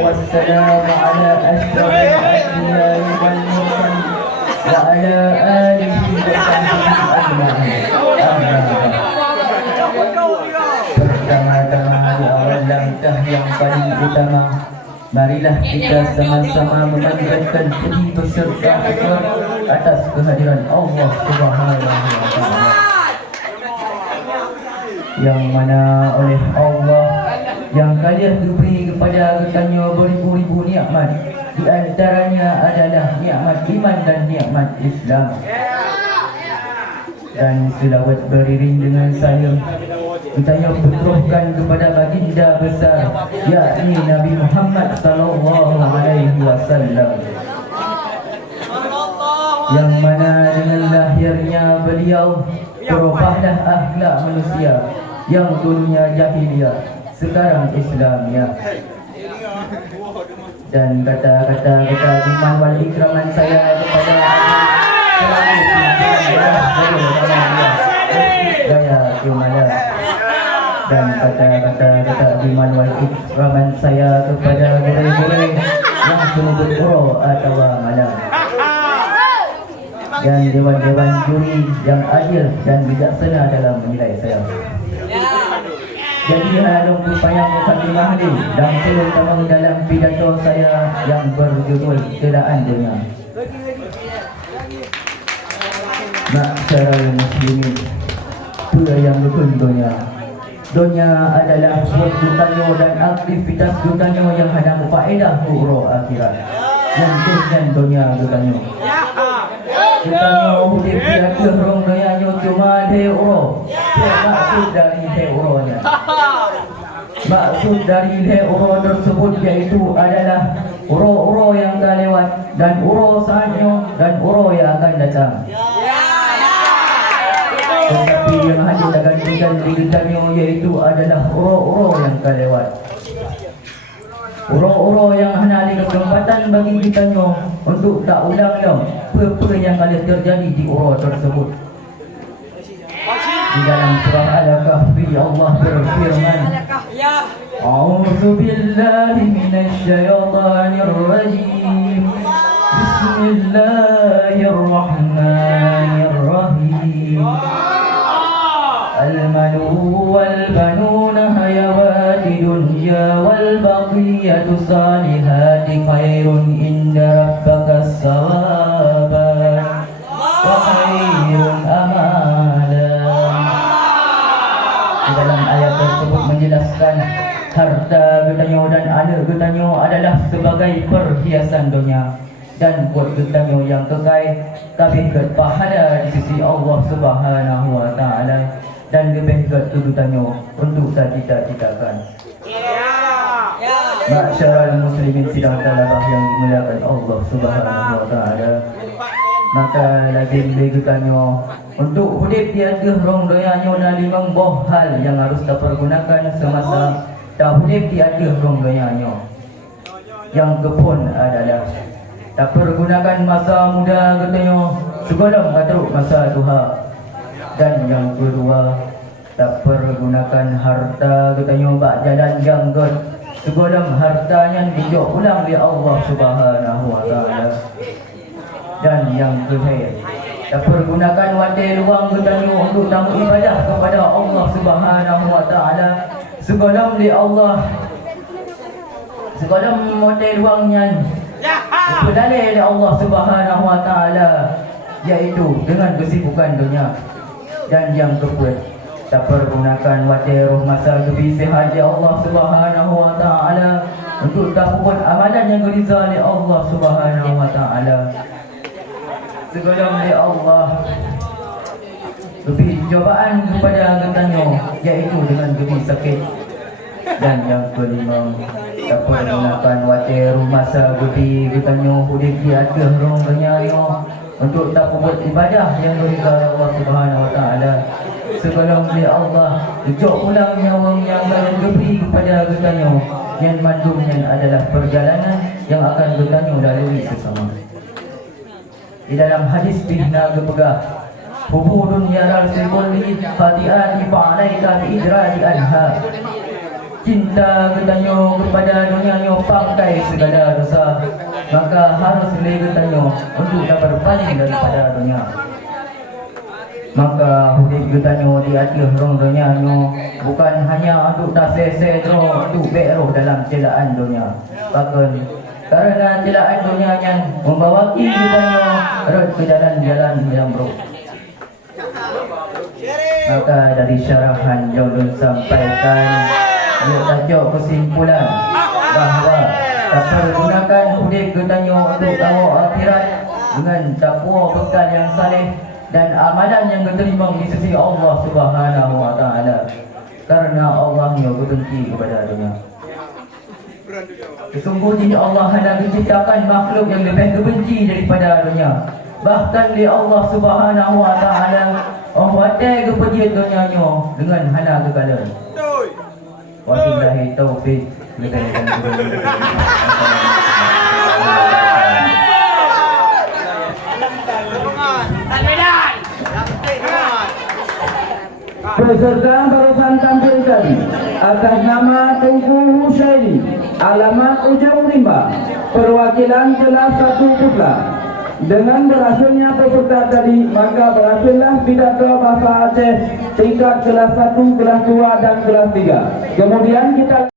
والسلام على أشرف الأنبياء والمرسلين وعلى آله وصحبه أجمعين. Pertama-tama di awal langkah yang paling utama, marilah kita sama-sama memanjatkan puji beserta syukur atas kehadiran Allah Subhanahu wa Ta'ala, yang mana oleh Allah yang kalian diberi kepada katanya beribu-ribu nikmat. Di antaranya adalah nikmat iman dan nikmat Islam. Dan selawat beriring dengan saya kita yang berdoakan kepada baginda besar, yakni Nabi Muhammad sallallahu alaihi wasallam, yang mana dengan lahirnya beliau berubahlah akhlak manusia yang dulunya jahiliyah, sekarang Islamiyah. Dan kata-kata iman wal ikraman saya kepada gaya Jumala, dan kata-kata iman wal ikraman saya kepada guru-guru yang sungguh berguru atau malam, dan dewan-dewan juri yang adil dan bijaksana dalam menilai saya. Jadi dalam upaya mukadimah ini dan terutama dalam pidato saya yang berjudul Celaan Dunia. Ma'asyiral muslimin, pula yang rukun dunia. Dunia adalah buat dutanyo dan aktivitas dutanyo yang ada faedah uro akhirat. Yang tujuan dunia dutanyo. Dutanyo hidup biasa rong dunia nyo cuma de uro. Maksud dari de uronya. Maksud dari de uro tersebut yaitu adalah uro-uro yang dah lewat dan uro saatnya dan uro yang akan datang. Tetapi yang hadir akan diganti dutanyo yaitu adalah uro-uro yang akan lewat. Uro-uro yang hanya ada kesempatan bagi kita untuk tak ulang apa yang kali terjadi di uro tersebut. Di dalam surah Al-Kahfi Allah berfirman, A'udzu billahi minasy syaithanir rajim. Bismillahirrahmanirrahim. Al-malu wal banuna hayawati dunya wal baqiyatu salihati khairun inda rabbaka sawaban wa khairun amala. Di dalam ayat tersebut menjelaskan harta getanyo dan anak getanyo adalah sebagai perhiasan dunia, dan buat getanyo yang kekal tapi berpahala di sisi Allah Subhanahu wa Ta'ala, dan lebih ketudutannya untuk cita-citakan. Ma'asyiral muslimin sidang talabah yang dimuliakan Allah Subhanahu wa Ta'ala, maka lagi begitannya untuk hidup di atas rong doyanyo na limang buah hal yang harus dipergunakan semasa tak hidup di atas rong doyanyo. Yang kepun adalah tak pergunakan masa muda katanya sebelum kateruk masa tua. Dan yang kedua, tak pergunakan harta katanya bak jalan janggut sebelum hartanya dijok pulang di Allah Subhanahu wa Ta'ala. Dan yang ketiga, tak pergunakan waktu luang katanya untuk tamu ibadah kepada Allah Subhanahu wa Ta'ala sebelum di Allah, sebelum waktu luangnya berdalih di Allah Subhanahu wa Ta'ala, yaitu dengan kesibukan dunia. Dan yang kedua, tak pergunakan waktu masa kebisi haji Allah Subhanahu wa Ta'ala untuk takut amalan yang gerizah oleh Allah Subhanahu wa Ta'ala sebelum oleh Allah. Lebih cobaan kepada getanyo yaitu dengan kebisi sakit. Dan yang kelima, tak pergunakan waktu masa kebisi getanyo hidup di atas rong dunia untuk tak buat ibadah yang gerizah Allah Subhanahu wa Ta'ala sebelum di Allah dijok pulang nyawang yang kalian beri kepada getanyo, yang mandumnya adalah perjalanan yang akan getanyo lalui bersama. Di dalam hadis bihna kepegah, hubudun yaral sekulli fati'ati fa'alaika bi'idradi anha. cinta getanyo kepada dunianyo pangkai segala dosa, maka harus beli getanyo untuk dapat berpaling daripada dunia. Maka hidup getanyo di akhir rong dunianyo bukan hanya untuk dah sese untuk beroh dalam celaan dunia, bahkan karena celaan dunianya membawa getanyo rot ke jalan-jalan yang buruk. Maka dari syarahan yang disampaikan, ia tajuk kesimpulan bahawa dapat gunakan hidup getanyo untuk awak akhirat dengan takwa bekal yang saleh dan amalan yang diterima di sisi Allah Subhanahu wa taala, karena Allah yang berbenci kepada dunia. Sesungguhnya Allah hendak menciptakan makhluk yang lebih benci daripada dunia. Bahkan di Allah Subhanahu wa taala membuatnya kepejian dunianya dengan hana kekala. Wabillahi taufiq. Peserta barusan tampil tadi atas nama Tengku Husaini, alamat Ujung Rimba, perwakilan kelas 1 Putla. Dengan berhasilnya peserta tadi, maka berhasillah pidato bahasa Aceh tingkat kelas 1, kelas 2 dan kelas 3. Kemudian kita